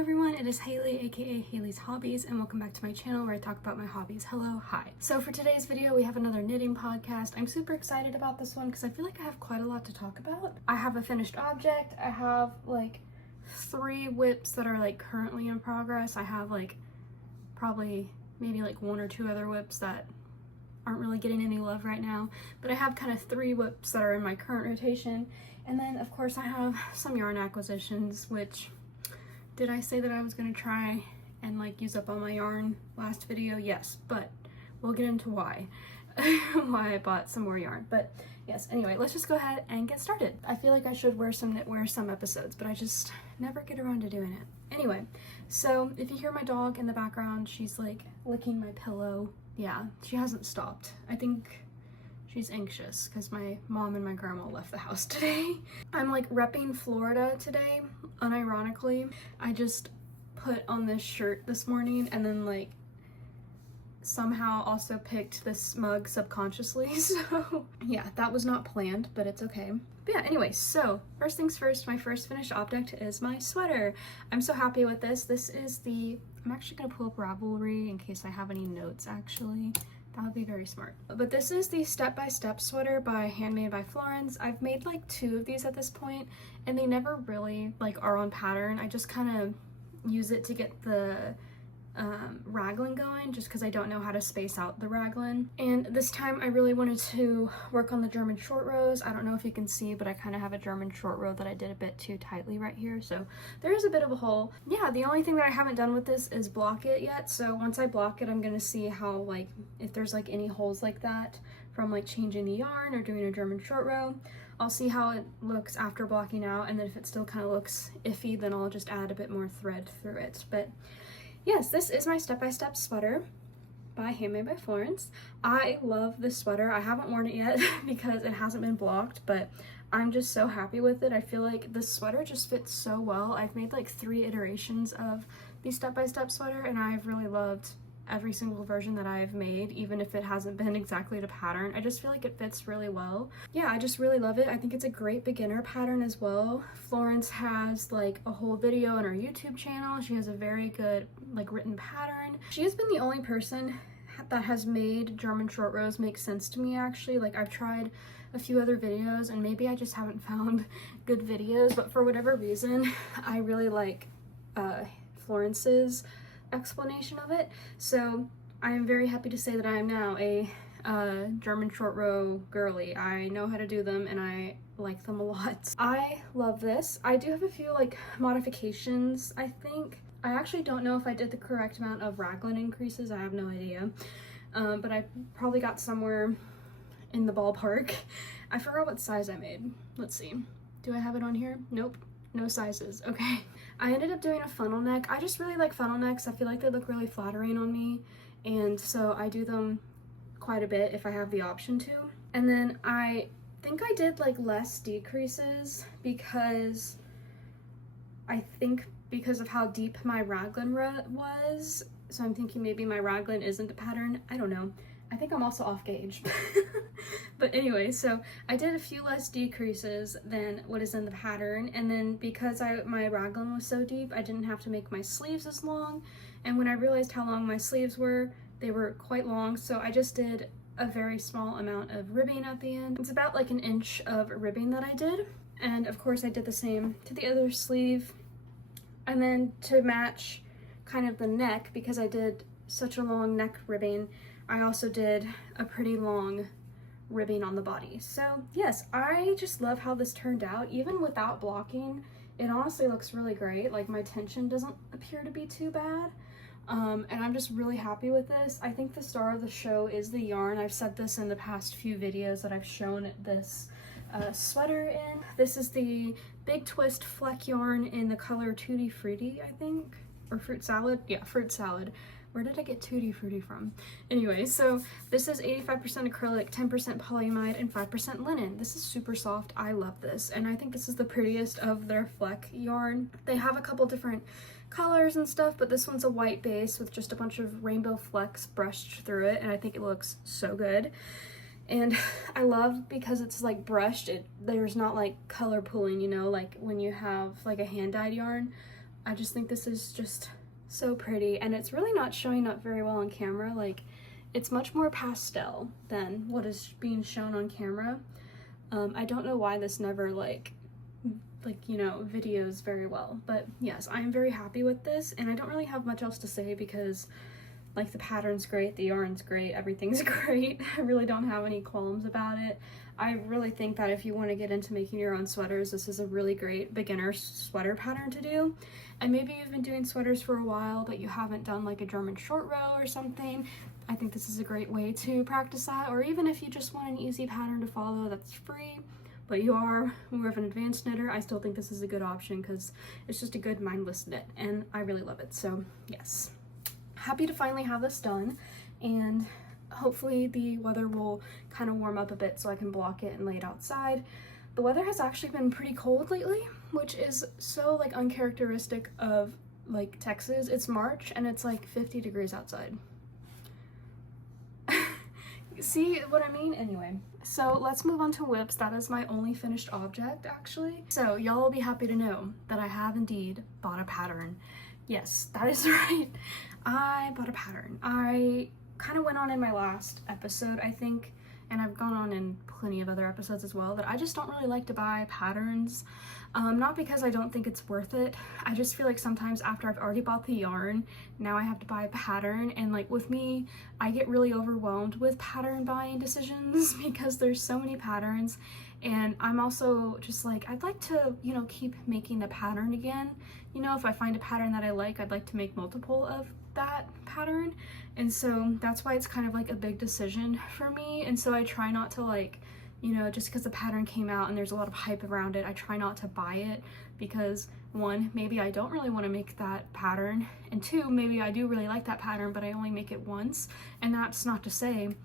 everyone, it is Haley, aka Haley's Hobbies, and welcome back to my channel where I talk about my hobbies. Hello, hi. So for today's video, we have another knitting podcast. I'm super excited about this one because I feel like I have quite a lot to talk about. I have a finished object. I have like 3 whips that are like currently in progress. I have like probably maybe like 1 or 2 other whips that aren't really getting any love right now, but I have kind of 3 whips that are in my current rotation. And then of course I have some yarn acquisitions, which, did I say that I was going to try and like use up all my yarn last video? Yes, but we'll get into why I bought some more yarn. But yes, anyway, let's just go ahead and get started. I feel like I should wear some knitwear some episodes, but I just never get around to doing it. Anyway, so if you hear my dog in the background, she's like licking my pillow. Yeah, she hasn't stopped. I think she's anxious because my mom and my grandma left the house today. I'm like repping Florida today, unironically. I just put on this shirt this morning and then like somehow also picked this mug subconsciously. So yeah, that was not planned, but it's okay. But yeah, anyway, so first things first, my first finished object is my sweater. I'm so happy with this. This is the, I'm actually gonna pull up Ravelry in case I have any notes actually. That would be very smart. But this is the step-by-step sweater by Handmade by Florence. I've made like 2 of these at this point, and they never really like are on pattern. I just kind of use it to get the raglan going, just because I don't know how to space out the raglan. And this time I really wanted to work on the German short rows. I don't know if you can see, but I kind of have a German short row that I did a bit too tightly right here, so there is a bit of a hole. Yeah, the only thing that I haven't done with this is block it yet, so once I block it I'm gonna see how, like, if there's like any holes like that from like changing the yarn or doing a German short row. I'll see how it looks after blocking out, and then if it still kind of looks iffy, then I'll just add a bit more thread through it. But yes, this is my step-by-step sweater by Handmade by Florence. I love this sweater. I haven't worn it yet because it hasn't been blocked, but I'm just so happy with it. I feel like this sweater just fits so well. I've made like 3 iterations of the step-by-step sweater, and I've really loved every single version that I've made, even if it hasn't been exactly to pattern. I just feel like it fits really well. Yeah, I just really love it. I think it's a great beginner pattern as well. Florence has like a whole video on her YouTube channel. She has a very good like written pattern. She has been the only person that has made German short rows make sense to me actually. Like, I've tried a few other videos and maybe I just haven't found good videos, but for whatever reason I really like Florence's explanation of it. So I am very happy to say that I am now a German short row girly. I know how to do them and I like them a lot. I love this. I do have a few like modifications, I think. I actually don't know if I did the correct amount of raglan increases. I have no idea, but I probably got somewhere in the ballpark. I forgot what size I made. Let's see, do I have it on here? Nope, no sizes. Okay, I ended up doing a funnel neck. I just really like funnel necks. I feel like they look really flattering on me, and so I do them quite a bit if I have the option to. And then I think I did like less decreases because I think because of how deep my raglan was. So I'm thinking maybe my raglan isn't a pattern. I don't know. I think I'm also off gauge. But anyway, so I did a few less decreases than what is in the pattern, and then because my raglan was so deep, I didn't have to make my sleeves as long, and when I realized how long my sleeves were, they were quite long, so I just did a very small amount of ribbing at the end. It's about like 1 inch of ribbing that I did, and of course I did the same to the other sleeve. And then to match kind of the neck, because I did such a long neck ribbing, I also did a pretty long ribbing on the body. So yes, I just love how this turned out. Even without blocking, it honestly looks really great. Like, my tension doesn't appear to be too bad. And I'm just really happy with this. I think the star of the show is the yarn. I've said this in the past few videos that I've shown this sweater in. This is the Big Twist Fleck yarn in the color Tutti Frutti, I think, or Fruit Salad. Yeah, Fruit Salad. Where did I get Tutti Frutti from? Anyway, so this is 85% acrylic, 10% polyamide, and 5% linen. This is super soft. I love this, and I think this is the prettiest of their Fleck yarn. They have a couple different colors and stuff, but this one's a white base with just a bunch of rainbow flecks brushed through it, and I think it looks so good. And I love because it's like brushed, there's not like color pooling, you know, like when you have like a hand-dyed yarn. I just think this is just so pretty, and it's really not showing up very well on camera. Like, it's much more pastel than what is being shown on camera. I don't know why this never like you know, videos very well, but yes, I'm very happy with this, and I don't really have much else to say because like the pattern's great, the yarn's great, everything's great. I really don't have any qualms about it. I really think that if you want to get into making your own sweaters, this is a really great beginner sweater pattern to do. And maybe you've been doing sweaters for a while, but you haven't done like a German short row or something. I think this is a great way to practice that. Or even if you just want an easy pattern to follow that's free, but you are more of an advanced knitter, I still think this is a good option because it's just a good mindless knit, and I really love it. So yes, happy to finally have this done, and hopefully the weather will kind of warm up a bit so I can block it and lay it outside. The weather has actually been pretty cold lately, which is so like uncharacteristic of like Texas. It's March and it's like 50 degrees outside. See what I mean? Anyway, so let's move on to whips. That is my only finished object, actually. So y'all will be happy to know that I have indeed bought a pattern. Yes, that is right. I bought a pattern. I kind of went on in my last episode, I think, and I've gone on in plenty of other episodes as well, that I just don't really like to buy patterns. Not because I don't think it's worth it. I just feel like sometimes after I've already bought the yarn, now I have to buy a pattern, and like with me, I get really overwhelmed with pattern buying decisions because there's so many patterns, and I'm also just like, I'd like to, you know, keep making the pattern again. You know, if I find a pattern that I like, I'd like to make multiple of that pattern, and so that's why it's kind of like a big decision for me. And so I try not to, like, you know, just because the pattern came out and there's a lot of hype around it, I try not to buy it because one, maybe I don't really want to make that pattern, and two, maybe I do really like that pattern but I only make it once, and that's not to say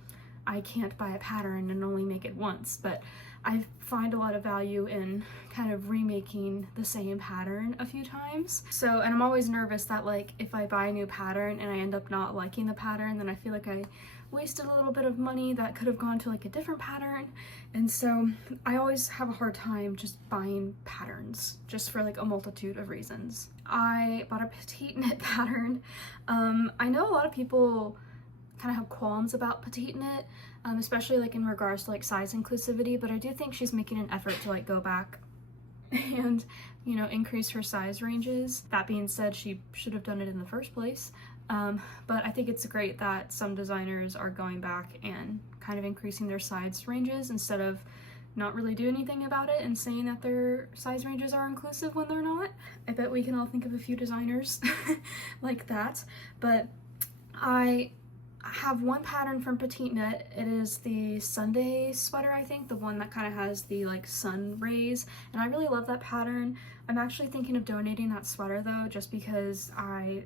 I can't buy a pattern and only make it once, but I find a lot of value in kind of remaking the same pattern a few times. So, and I'm always nervous that like if I buy a new pattern and I end up not liking the pattern, then I feel like I wasted a little bit of money that could have gone to like a different pattern. And so I always have a hard time just buying patterns just for like a multitude of reasons. I bought a Petite knit pattern. I know a lot of people kind of have qualms about Petite knit, especially like in regards to like size inclusivity, but I do think she's making an effort to like go back and, you know, increase her size ranges. That being said, she should have done it in the first place, but I think it's great that some designers are going back and kind of increasing their size ranges instead of not really do anything about it and saying that their size ranges are inclusive when they're not. I bet we can all think of a few designers like that, but I have one pattern from Petite knit. It is the Sunday sweater, I think, the one that kind of has the like sun rays, and I really love that pattern. I'm actually thinking of donating that sweater though, just because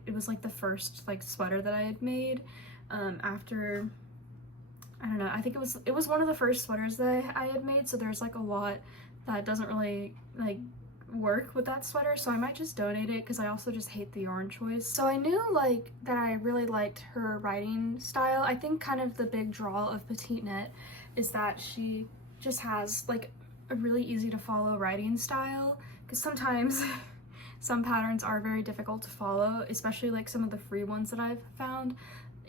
it was like the first like sweater that I had made after, I don't know, I think it was one of the first sweaters that I had made, so there's like a lot that doesn't really like work with that sweater, so I might just donate it because I also just hate the yarn choice. So I knew like that I really liked her writing style. I think kind of the big draw of Petite knit is that she just has like a really easy to follow writing style, because sometimes some patterns are very difficult to follow, especially like some of the free ones that I've found.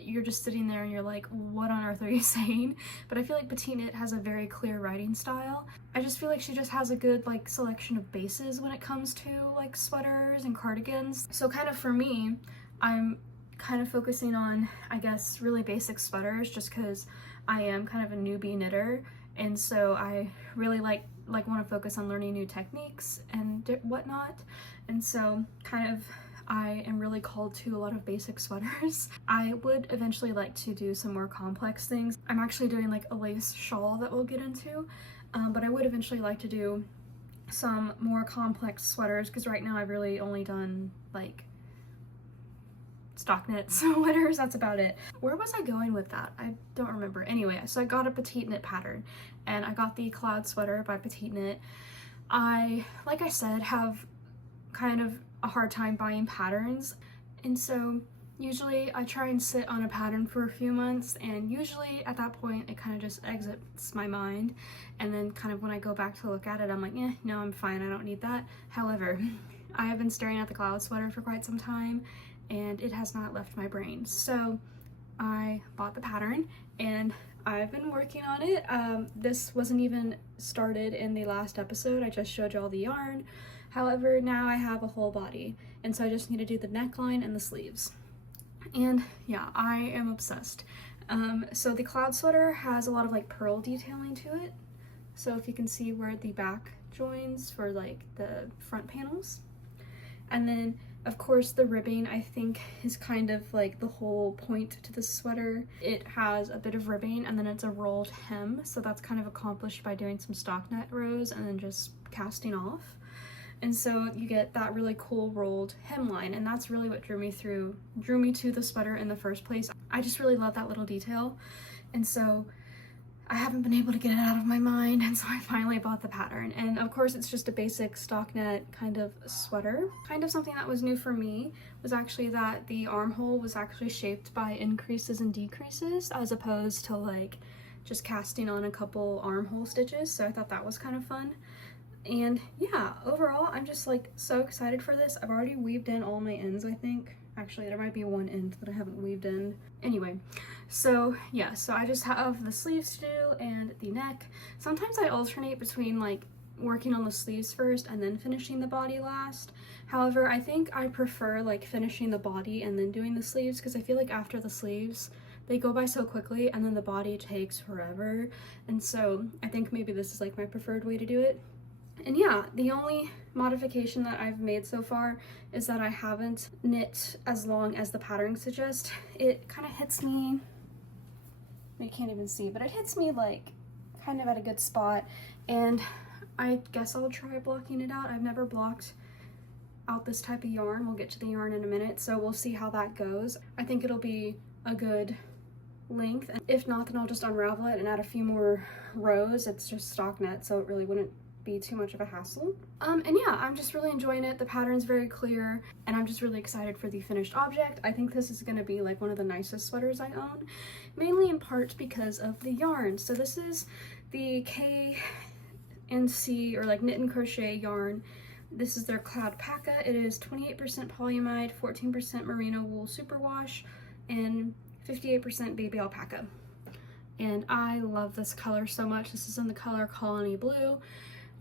You're just sitting there and you're like, what on earth are you saying? But I feel like Petite knit has a very clear writing style. I just feel like she just has a good like selection of bases when it comes to like sweaters and cardigans. So kind of for me, I'm kind of focusing on, I guess, really basic sweaters just because I am kind of a newbie knitter, and so I really like want to focus on learning new techniques and whatnot. And so kind of I am really called to a lot of basic sweaters. I would eventually like to do some more complex things. I'm actually doing like a lace shawl that we'll get into, but I would eventually like to do some more complex sweaters because right now I've really only done like stock knit sweaters. That's about it. Where was I going with that? I don't remember. Anyway, so I got a Petite knit pattern and I got the cloud sweater by Petite knit. I, like I said, have kind of a hard time buying patterns, and so usually I try and sit on a pattern for a few months, and usually at that point it kind of just exits my mind, and then kind of when I go back to look at it I'm like, no, I'm fine, I don't need that. However, I have been staring at the cloud sweater for quite some time and it has not left my brain. So I bought the pattern and I've been working on it. This wasn't even started in the last episode. I just showed you all the yarn. However, now I have a whole body, and so I just need to do the neckline and the sleeves. And yeah, I am obsessed. So the cloud sweater has a lot of like pearl detailing to it. So if you can see where the back joins for like the front panels. And then of course the ribbing I think is kind of like the whole point to the sweater. It has a bit of ribbing and then it's a rolled hem. So that's kind of accomplished by doing some stockinette rows and then just casting off. And so you get that really cool rolled hemline, and that's really what drew me to the sweater in the first place. I just really love that little detail, and so I haven't been able to get it out of my mind, and so I finally bought the pattern. And of course it's just a basic stockinette kind of sweater. Kind of something that was new for me was actually that the armhole was actually shaped by increases and decreases as opposed to like just casting on a couple armhole stitches, so I thought that was kind of fun. And yeah, overall I'm just like so excited for this. I've already weaved in all my ends, I think. Actually, there might be one end that I haven't weaved in. Anyway, so yeah, so I just have the sleeves to do and the neck. Sometimes I alternate between like working on the sleeves first and then finishing the body last. However, I think I prefer like finishing the body and then doing the sleeves, because I feel like after the sleeves they go by so quickly and then the body takes forever. And so I think maybe this is like my preferred way to do it. And yeah, the only modification that I've made so far is that I haven't knit as long as the pattern suggests. It kind of hits me, you can't even see, but it hits me like kind of at a good spot, and I guess I'll try blocking it out. I've never blocked out this type of yarn. We'll get to the yarn in a minute, so we'll see how that goes. I think it'll be a good length, and if not, then I'll just unravel it and add a few more rows. It's just stockinette, so it really wouldn't be too much of a hassle. And yeah, I'm just really enjoying it. The pattern's very clear and I'm just really excited for the finished object. I think this is going to be like one of the nicest sweaters I own, mainly in part because of the yarn. So this is the K&C or like knit and crochet yarn. This is their Cloudpaca. It is 28% polyamide, 14% merino wool superwash, and 58% baby alpaca. And I love this color so much. This is in the color Colony Blue.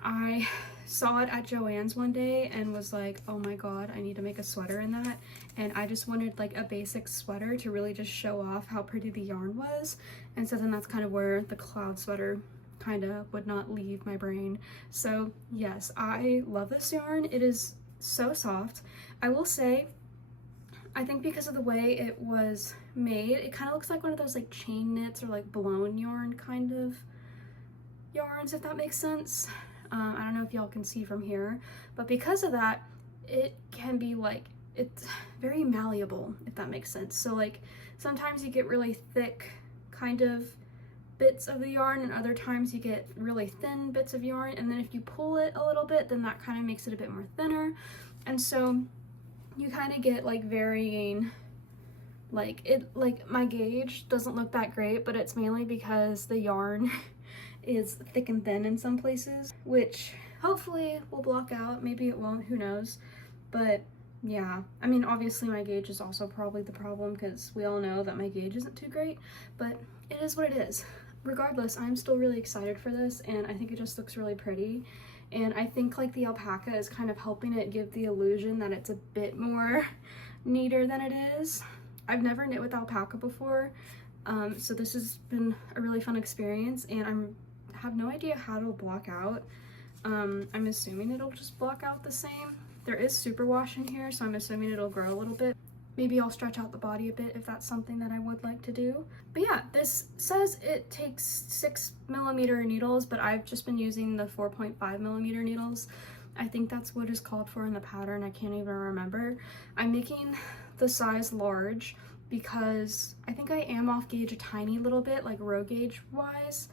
I saw it at Joann's one day and was like, oh my god, I need to make a sweater in that. And I just wanted like a basic sweater to really just show off how pretty the yarn was. And so then that's kind of where the cloud sweater kind of would not leave my brain. So yes, I love this yarn. It is so soft. I will say, I think because of the way it was made, it kind of looks like one of those like chain knits or like blown yarn kind of yarns, if that makes sense. I don't know if y'all can see from here, but because of that, it can be like, it's very malleable, if that makes sense. So like sometimes you get really thick kind of bits of the yarn and other times you get really thin bits of yarn, and then if you pull it a little bit, then that kind of makes it a bit more thinner. And so you kind of get like varying, like my gauge doesn't look that great, but it's mainly because the yarn is thick and thin in some places, which hopefully will block out. Maybe it won't, who knows. But yeah, I mean obviously my gauge is also probably the problem, because we all know that my gauge isn't too great, but it is what it is. Regardless, I'm still really excited for this, and I think it just looks really pretty. And I think like the alpaca is kind of helping it give the illusion that it's a bit more neater than it is. I've never knit with alpaca before, so this has been a really fun experience, and I have no idea how it'll block out. I'm assuming it'll just block out the same. There is superwash in here, so I'm assuming it'll grow a little bit. Maybe I'll stretch out the body a bit if that's something that I would like to do. But yeah, this says it takes 6mm needles, but I've just been using the 4.5mm needles. I think that's what is called for in the pattern. I can't even remember. I'm making the size large because I think I am off gauge a tiny little bit, like row gauge wise.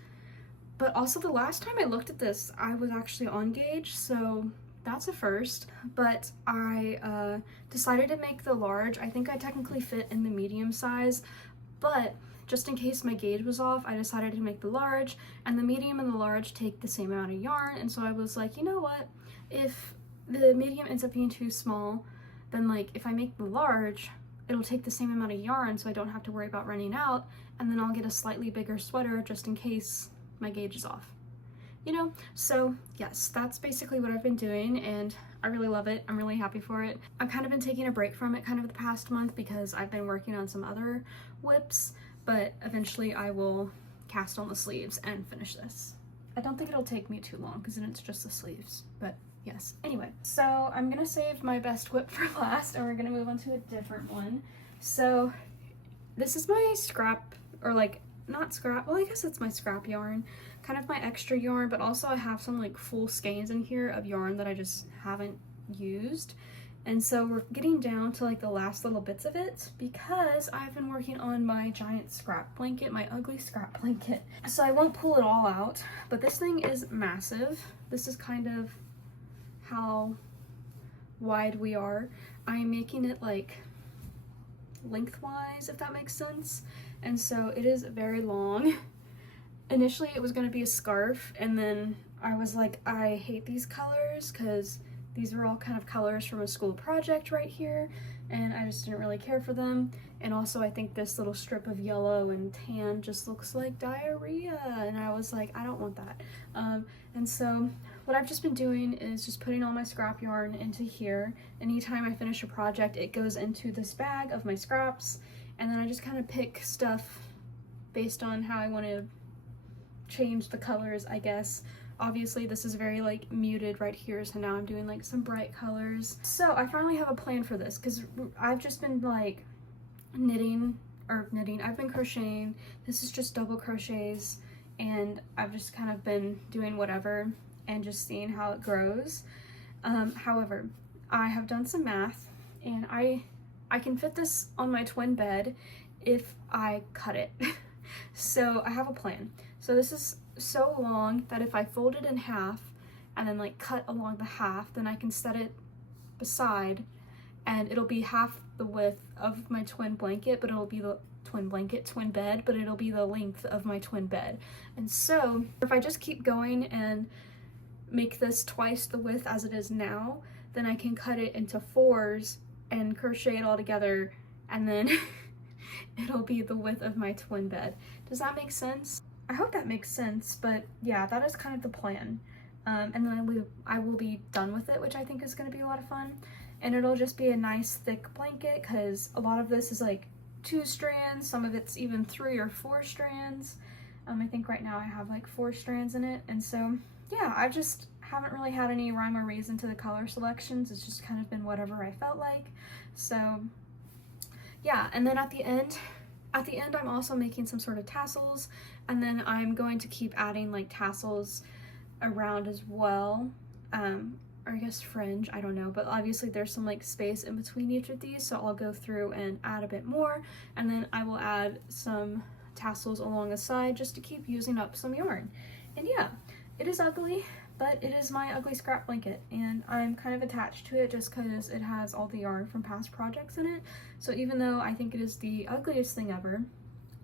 But also the last time I looked at this, I was actually on gauge, so that's a first. But I decided to make the large. I think I technically fit in the medium size, but just in case my gauge was off, I decided to make the large, and the medium and the large take the same amount of yarn. And so I was like, you know what, if the medium ends up being too small, then like if I make the large, it'll take the same amount of yarn so I don't have to worry about running out, and then I'll get a slightly bigger sweater just in case my gauge is off. You know? So yes, that's basically what I've been doing, and I really love it. I'm really happy for it. I've kind of been taking a break from it kind of the past month because I've been working on some other whips, but eventually I will cast on the sleeves and finish this. I don't think it'll take me too long because then it's just the sleeves, but yes. Anyway, so I'm gonna save my best whip for last and we're gonna move on to a different one. So this is my scrap, or like not scrap, well I guess it's my scrap yarn, kind of my extra yarn, but also I have some like full skeins in here of yarn that I just haven't used. And so we're getting down to like the last little bits of it because I've been working on my giant scrap blanket, my ugly scrap blanket. So I won't pull it all out, but this thing is massive. This is kind of how wide we are. I'm making it like lengthwise, if that makes sense. And so it is very long. Initially it was going to be a scarf, and then I was like, I hate these colors because these are all kind of colors from a school project right here, and I just didn't really care for them. And also I think this little strip of yellow and tan just looks like diarrhea, and I was like, I don't want that. And so what I've just been doing is just putting all my scrap yarn into here. Anytime I finish a project, it goes into this bag of my scraps, and then I just kind of pick stuff based on how I want to change the colors, I guess. Obviously this is very like muted right here, so now I'm doing like some bright colors. So I finally have a plan for this because I've just been like I've been crocheting. This is just double crochets, and I've just kind of been doing whatever and just seeing how it grows. However, I have done some math, and I can fit this on my twin bed if I cut it. So I have a plan. So this is so long that if I fold it in half and then like cut along the half, then I can set it beside, and it'll be half the width of my twin blanket, but it'll be the twin bed, but it'll be the length of my twin bed. And so if I just keep going and make this twice the width as it is now, then I can cut it into fours and crochet it all together, and then it'll be the width of my twin bed. Does that make sense? I hope that makes sense, but yeah, that is kind of the plan. And then I will be done with it, which I think is going to be a lot of fun. And it'll just be a nice thick blanket because a lot of this is like 2 strands, some of it's even 3 or 4 strands. I think right now I have like 4 strands in it, and so yeah, I just haven't really had any rhyme or reason to the color selections. It's just kind of been whatever I felt like. So yeah, and then at the end I'm also making some sort of tassels, and then I'm going to keep adding like tassels around as well, or I guess fringe, I don't know, but obviously there's some like space in between each of these, so I'll go through and add a bit more, and then I will add some tassels along the side just to keep using up some yarn. And yeah, it is ugly, but it is my ugly scrap blanket, and I'm kind of attached to it just because it has all the yarn from past projects in it. So even though I think it is the ugliest thing ever,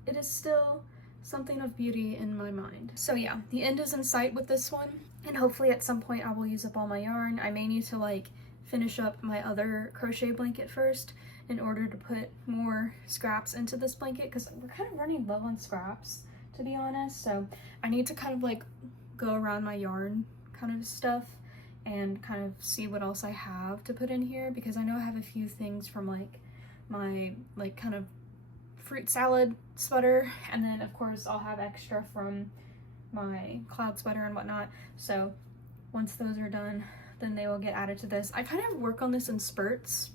it is still something of beauty in my mind. So yeah, the end is in sight with this one, and hopefully at some point I will use up all my yarn. I may need to like finish up my other crochet blanket first in order to put more scraps into this blanket, because we're kind of running low on scraps, to be honest. So I need to kind of like go around my yarn kind of stuff and kind of see what else I have to put in here, because I know I have a few things from like my like kind of fruit salad sweater, and then of course I'll have extra from my cloud sweater and whatnot. So once those are done, then they will get added to this. I kind of work on this in spurts.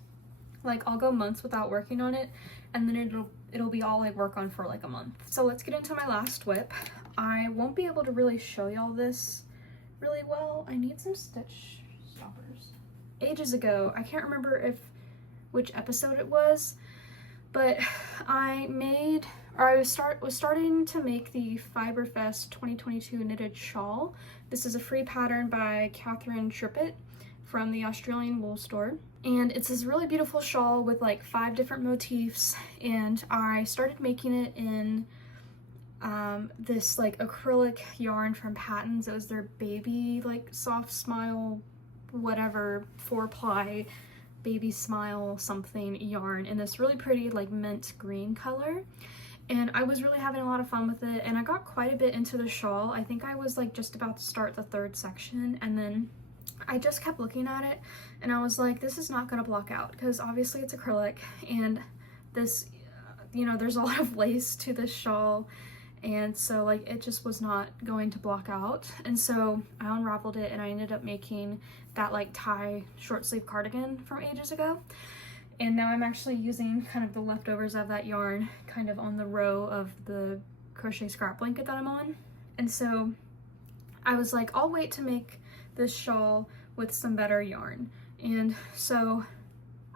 Like I'll go months without working on it, and then it'll be all I work on for like a month. So let's get into my last whip. I won't be able to really show y'all this really well. I need some stitch stoppers. Ages ago, I can't remember which episode it was, but I was starting to make the Fiberfest 2022 knitted shawl. This is a free pattern by Kathryn Trippett from the Australian wool store, and it's this really beautiful shawl with like 5 different motifs, and I started making it in this like acrylic yarn from Patons. It was their baby like soft smile whatever 4-ply baby smile something yarn in this really pretty like mint green color. And I was really having a lot of fun with it, and I got quite a bit into the shawl. I think I was like just about to start the 3rd section, and then I just kept looking at it and I was like, this is not gonna block out, because obviously it's acrylic, and this, you know, there's a lot of lace to this shawl, and so like it just was not going to block out. And so I unraveled it and I ended up making that like tie short sleeve cardigan from ages ago. And now I'm actually using kind of the leftovers of that yarn kind of on the row of the crochet scrap blanket that I'm on. And so I was like, I'll wait to make this shawl with some better yarn. And so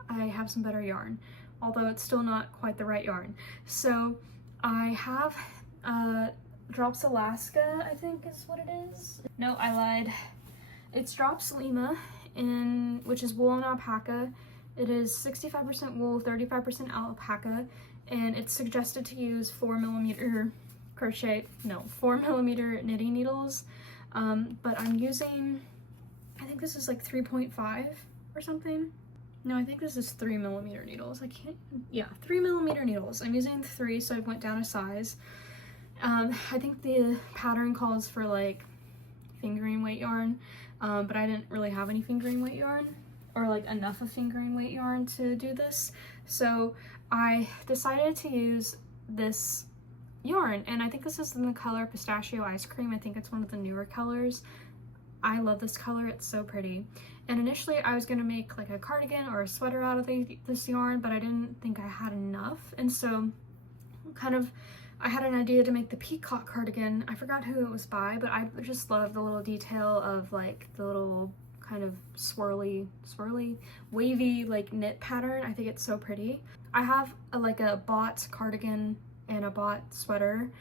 I have some better yarn, although it's still not quite the right yarn. So I have Drops Alaska, I think is what it is. No, I lied. It's Drops Lima, which is wool and alpaca. It is 65% wool, 35% alpaca, and it's suggested to use 4mm knitting needles, but I'm using, I think this is like 3.5 or something. No, I think this is 3mm needles. 3mm needles. I'm using 3, so I went down a size. I think the pattern calls for like fingering weight yarn, but I didn't really have any fingering weight yarn, or like enough of fingering weight yarn to do this. So I decided to use this yarn, and I think this is in the color Pistachio Ice Cream. I think it's one of the newer colors. I love this color, it's so pretty. And initially I was gonna make like a cardigan or a sweater out of this yarn, but I didn't think I had enough. And so I had an idea to make the peacock cardigan. I forgot who it was by, but I just love the little detail of like the little kind of swirly, wavy like knit pattern. I think it's so pretty. I have a bought cardigan and a bought sweater,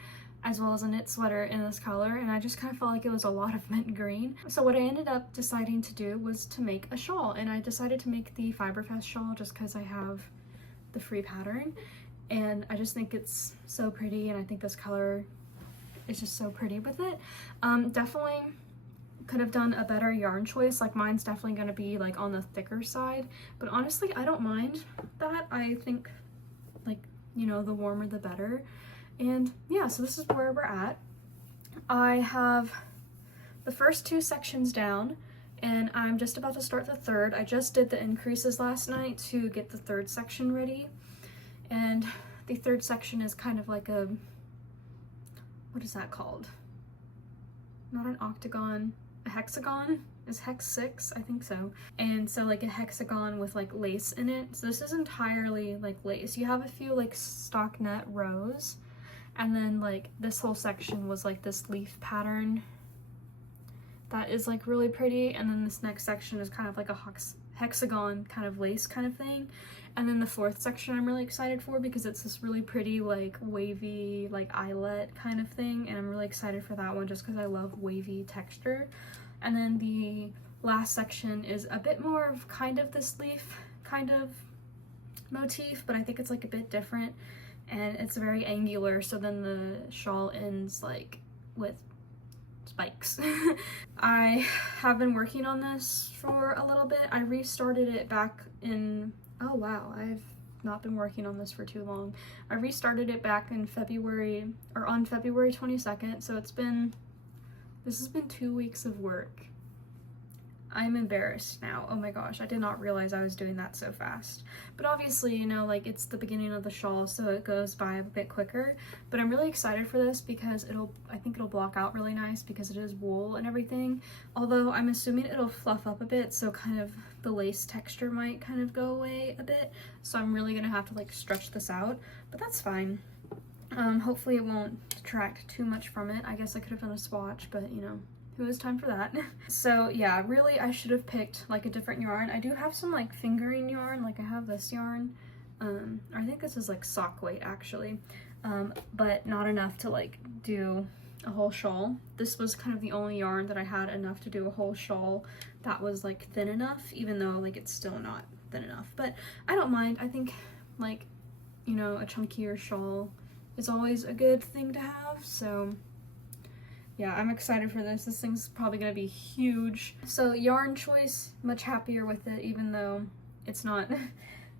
as well as a knit sweater in this color, and I just kind of felt like it was a lot of mint green. So what I ended up deciding to do was to make a shawl, and I decided to make the Fiberfest shawl just because I have the free pattern, and I just think it's so pretty, and I think this color is just so pretty with it. Definitely could have done a better yarn choice. Like mine's definitely going to be like on the thicker side, but honestly I don't mind that. I think, like, you know, the warmer the better. And yeah, so this is where we're at. I have the first 2 sections down, and I'm just about to start the 3rd. I just did the increases last night to get the 3rd section ready, and the 3rd section is kind of like a, what is that called? Not an octagon, a hexagon? Is hex 6? I think so. And so like a hexagon with like lace in it. So this is entirely like lace. You have a few like stockinette rows, and then like this whole section was like this leaf pattern that is like really pretty, and then this next section is kind of like a hexagon kind of lace kind of thing. And then the 4th section I'm really excited for because it's this really pretty like wavy like eyelet kind of thing, and I'm really excited for that one just because I love wavy texture. And then the last section is a bit more of kind of this leaf kind of motif, but I think it's like a bit different, and it's very angular, so then the shawl ends like with spikes. I have been working on this for a little bit. I restarted it back in, oh wow, I've not been working on this for too long. I restarted it back in February, or on February 22nd, so this has been 2 weeks of work. I'm embarrassed now. Oh my gosh, I did not realize I was doing that so fast. But obviously, you know, like it's the beginning of the shawl, so it goes by a bit quicker. But I'm really excited for this because I think it'll block out really nice because it is wool and everything. Although I'm assuming it'll fluff up a bit, so kind of the lace texture might kind of go away a bit. So I'm really gonna have to like stretch this out, but that's fine. Hopefully it won't detract too much from it. I guess I could have done a swatch, but you know, who has time for that? So yeah, really I should have picked like a different yarn. I do have some like fingering yarn, like I have this yarn. I think this is like sock weight actually, but not enough to like do a whole shawl. This was kind of the only yarn that I had enough to do a whole shawl that was like thin enough, even though like it's still not thin enough. But I don't mind. I think like, you know, a chunkier shawl is always a good thing to have. So yeah, I'm excited for this. This thing's probably gonna be huge. So yarn choice, much happier with it, even though it's not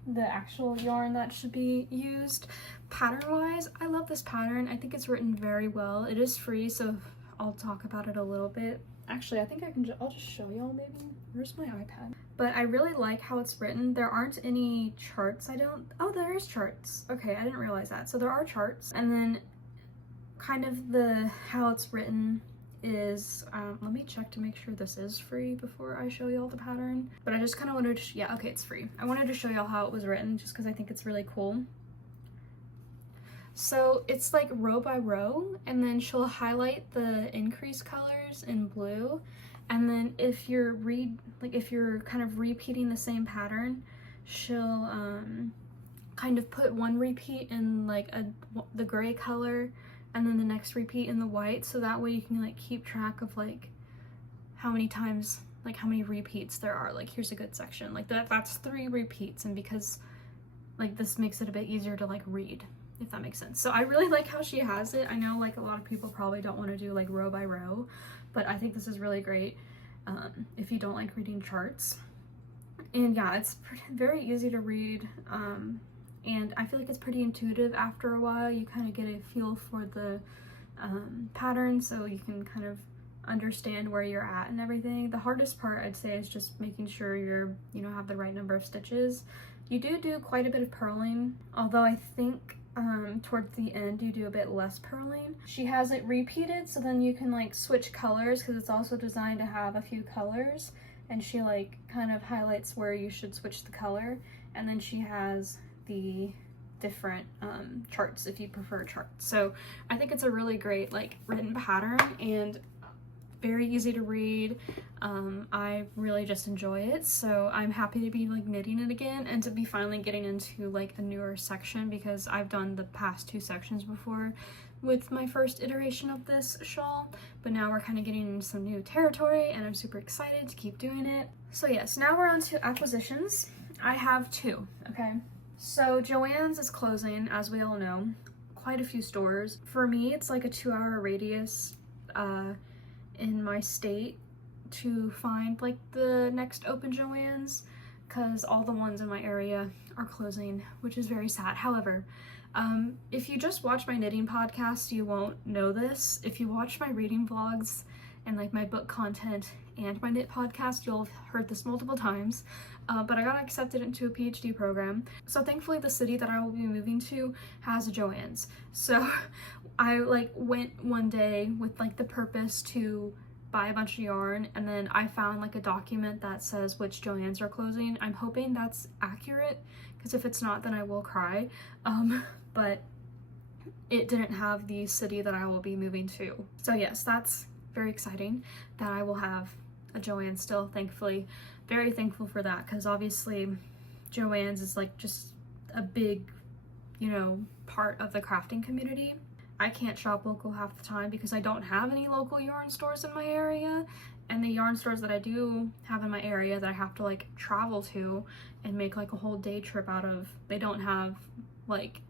the actual yarn that should be used. Pattern wise, I love this pattern. I think it's written very well. It is free, so I'll talk about it a little bit. Actually, I think I'll just show y'all maybe. Where's my iPad? But I really like how it's written. There aren't any charts. Oh, there is charts. Okay, I didn't realize that. So there are charts. And then kind of how it's written is, let me check to make sure this is free before I show y'all the pattern. But I just kind of wanted to, yeah, okay, it's free. I wanted to show y'all how it was written just because I think it's really cool. So it's like row by row, and then she'll highlight the increase colors in blue, and then if you're kind of repeating the same pattern, she'll kind of put one repeat in like the gray color, and then the next repeat in the white, so that way you can like keep track of like how many times, like how many repeats there are. Like here's a good section, like that's 3 repeats, and because like this makes it a bit easier to like read, if that makes sense. So I really like how she has it. I know like a lot of people probably don't want to do like row by row, but I think this is really great if you don't like reading charts. And yeah, it's very easy to read, and I feel like it's pretty intuitive after a while. You kind of get a feel for the pattern, so you can kind of understand where you're at and everything. The hardest part, I'd say, is just making sure have the right number of stitches. You do quite a bit of purling, although I think towards the end you do a bit less purling. She has it repeated, so then you can like switch colors, because it's also designed to have a few colors, and she like kind of highlights where you should switch the color, and then she has the different charts if you prefer charts. So I think it's a really great like written pattern and very easy to read. I really just enjoy it, so I'm happy to be like knitting it again and to be finally getting into like a newer section, because I've done the past 2 sections before with my first iteration of this shawl, but now we're kind of getting into some new territory and I'm super excited to keep doing it. So yes, now we're on to acquisitions. I have 2, okay? So Joann's is closing, as we all know, quite a few stores. For me, it's like a 2-hour radius in my state to find like the next open Joann's, because all the ones in my area are closing, which is very sad. However, if you just watch my knitting podcast, you won't know this. If you watch my reading vlogs and like my book content and my knit podcast, you'll have heard this multiple times, but I got accepted into a PhD program. So thankfully the city that I will be moving to has a Joann's. So I like went one day with like the purpose to buy a bunch of yarn, and then I found like a document that says which Joann's are closing. I'm hoping that's accurate, because if it's not, then I will cry. But it didn't have the city that I will be moving to. So yes, that's very exciting that I will have a Joann still, thankfully. Very thankful for that, because obviously Joann's is like just a big, part of the crafting community. I can't shop local half the time because I don't have any local yarn stores in my area, and the yarn stores that I do have in my area that I have to like travel to and make like a whole day trip out of, they don't have like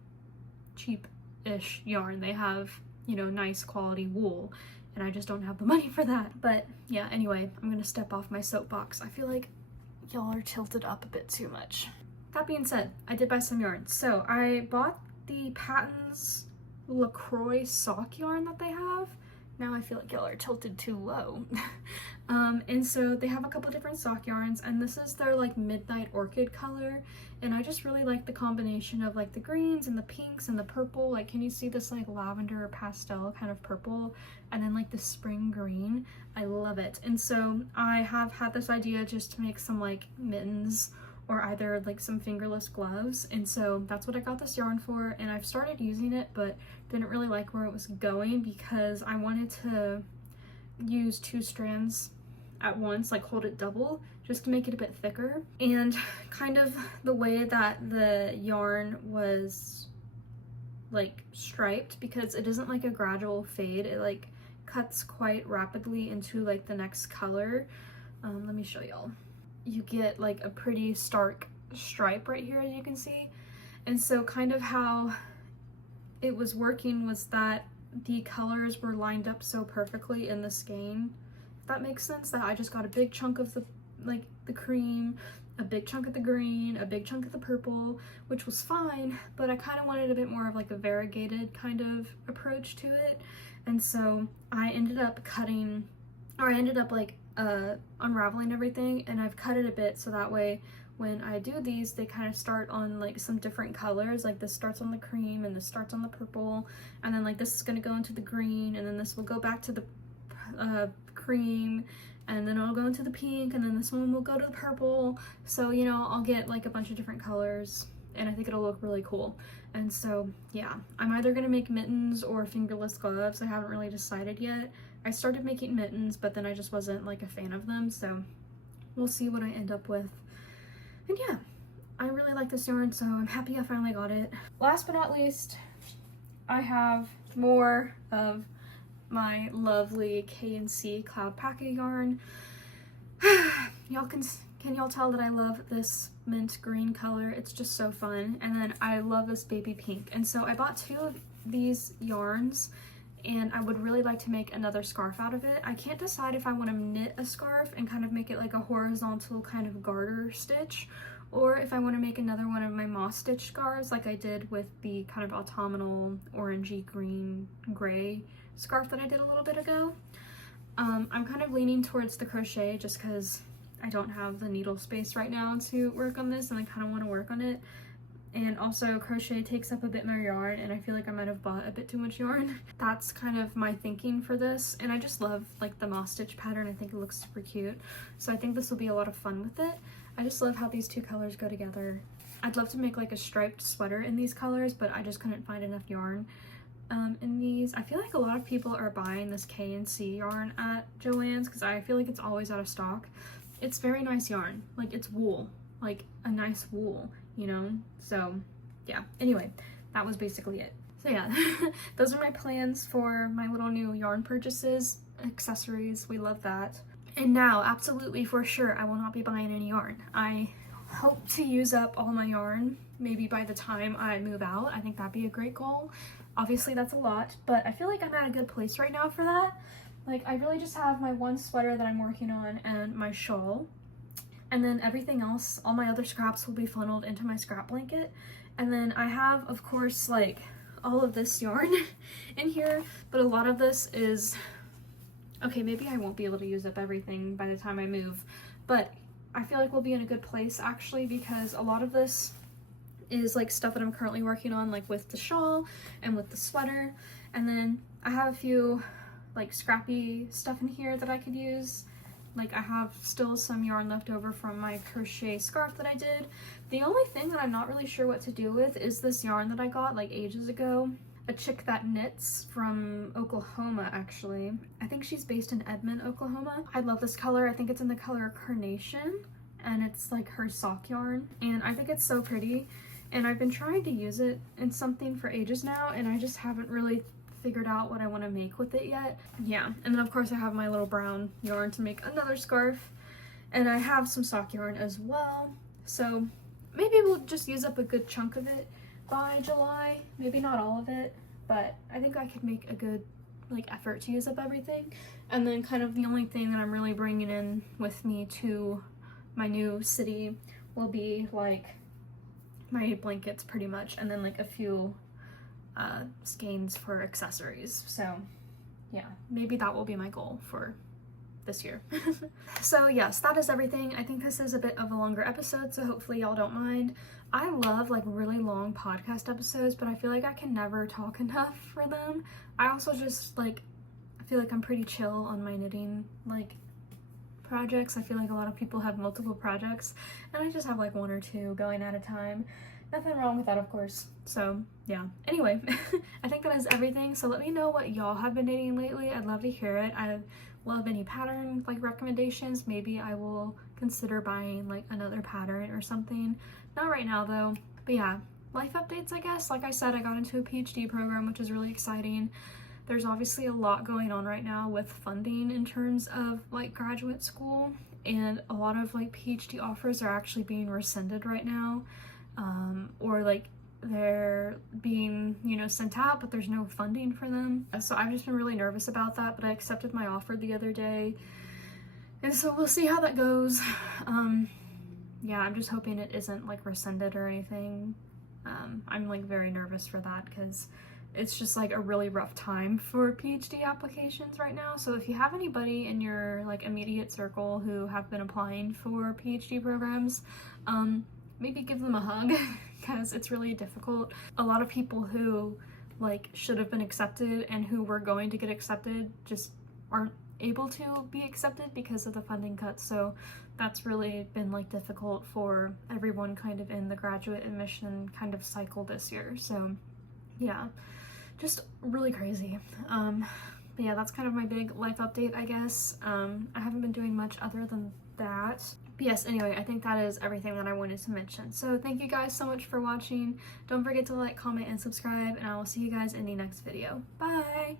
cheap-ish yarn. They have, nice quality wool, and I just don't have the money for that. But yeah, anyway, I'm gonna step off my soapbox. I feel like y'all are tilted up a bit too much. That being said, I did buy some yarn. So I bought the Patton's LaCroix sock yarn that they have. Now I feel like y'all are tilted too low. And so they have a couple different sock yarns, and this is their like midnight orchid color, and I just really like the combination of like the greens and the pinks and the purple. Like, can you see this like lavender pastel kind of purple, and then like the spring green? I love it. And so I have had this idea just to make some like mittens, or either like some fingerless gloves, and so that's what I got this yarn for. And I've started using it, but didn't really like where it was going, because I wanted to use 2 strands at once, like hold it double, just to make it a bit thicker. And kind of the way that the yarn was like striped, because it isn't like a gradual fade, it like cuts quite rapidly into like the next color. Let me show y'all. You get like a pretty stark stripe right here, as you can see. And so kind of how it was working was that the colors were lined up so perfectly in the skein, if that makes sense, that I just got a big chunk of the cream, a big chunk of the green, a big chunk of the purple, which was fine, but I kind of wanted a bit more of like a variegated kind of approach to it. And so I ended up cutting, or I ended up like unraveling everything, and I've cut it a bit so that way when I do these, they kind of start on like some different colors. Like this starts on the cream and this starts on the purple, and then like this is going to go into the green, and then this will go back to the cream, and then it'll go into the pink, and then this one will go to the purple. So, you know, I'll get like a bunch of different colors, and I think it'll look really cool. And so, yeah, I'm either going to make mittens or fingerless gloves. I haven't really decided yet. I started making mittens, but then I just wasn't like a fan of them, so we'll see what I end up with. And yeah, I really like this yarn, so I'm happy I finally got it. Last but not least, I have more of my lovely K&C Cloudpaca yarn. Can y'all tell that I love this mint green color? It's just so fun. And then I love this baby pink. And so I bought 2 of these yarns, and I would really like to make another scarf out of it. I can't decide if I want to knit a scarf and kind of make it like a horizontal kind of garter stitch, or if I want to make another one of my moss stitch scarves like I did with the kind of autumnal orangey green gray scarf that I did a little bit ago. I'm kind of leaning towards the crochet just because I don't have the needle space right now to work on this, and I kind of want to work on it. And also crochet takes up a bit more yarn, and I feel like I might have bought a bit too much yarn. That's kind of my thinking for this, and I just love like the moss stitch pattern. I think it looks super cute, so I think this will be a lot of fun with it. I just love how these 2 colors go together. I'd love to make like a striped sweater in these colors, but I just couldn't find enough yarn in these. I feel like a lot of people are buying this K&C yarn at Joann's because I feel like it's always out of stock. It's very nice yarn, like it's wool, like a nice wool, you know? So yeah, anyway, that was basically it. So yeah, those are my plans for my little new yarn purchases, accessories, we love that. And now, absolutely for sure, I will not be buying any yarn. I hope to use up all my yarn maybe by the time I move out. I think that'd be a great goal. Obviously that's a lot, but I feel like I'm at a good place right now for that. Like I really just have my one sweater that I'm working on and my shawl, and then everything else, all my other scraps will be funneled into my scrap blanket. And then I have, of course, like all of this yarn in here, but a lot of this is, okay, maybe I won't be able to use up everything by the time I move, but I feel like we'll be in a good place actually, because a lot of this is like stuff that I'm currently working on, like with the shawl and with the sweater. And then I have a few like scrappy stuff in here that I could use. Like I have still some yarn left over from my crochet scarf that I did. The only thing that I'm not really sure what to do with is this yarn that I got like ages ago. A chick that knits from Oklahoma, actually. I think she's based in Edmond, Oklahoma. I love this color. I think it's in the color Carnation, and it's like her sock yarn, and I think it's so pretty. And I've been trying to use it in something for ages now, and I just haven't really figured out what I want to make with it yet. Yeah, and then of course I have my little brown yarn to make another scarf, and I have some sock yarn as well. So maybe we'll just use up a good chunk of it by July. Maybe not all of it, but I think I could make a good like effort to use up everything. And then kind of the only thing that I'm really bringing in with me to my new city will be like my blankets pretty much, and then like a few skeins for accessories. So yeah, maybe that will be my goal for this year. So yes, that is everything. I think this is a bit of a longer episode, so hopefully y'all don't mind. I love like really long podcast episodes, but I feel like I can never talk enough for them. I also just like, I feel like I'm pretty chill on my knitting like projects. I feel like a lot of people have multiple projects, and I just have like 1 or 2 going at a time. Nothing wrong with that, of course. So yeah, anyway, I think that is everything. So let me know what y'all have been knitting lately. I'd love to hear it. I love any pattern like recommendations. Maybe I will consider buying like another pattern or something. Not right now though, but yeah, life updates, I guess. Like I said, I got into a PhD program, which is really exciting. There's obviously a lot going on right now with funding in terms of like graduate school, and a lot of like PhD offers are actually being rescinded right now, or like they're being, you know, sent out, but there's no funding for them. So I've just been really nervous about that, but I accepted my offer the other day. And so we'll see how that goes. Yeah, I'm just hoping it isn't like rescinded or anything. I'm like very nervous for that because it's just like a really rough time for PhD applications right now. So if you have anybody in your like immediate circle who have been applying for PhD programs, maybe give them a hug because it's really difficult. A lot of people who like should have been accepted and who were going to get accepted just aren't able to be accepted because of the funding cuts. So that's really been like difficult for everyone kind of in the graduate admission kind of cycle this year. So yeah, just really crazy. But yeah, that's kind of my big life update, I guess. I haven't been doing much other than that. But yes, anyway, I think that is everything that I wanted to mention. So thank you guys so much for watching. Don't forget to like, comment, and subscribe, and I will see you guys in the next video. Bye!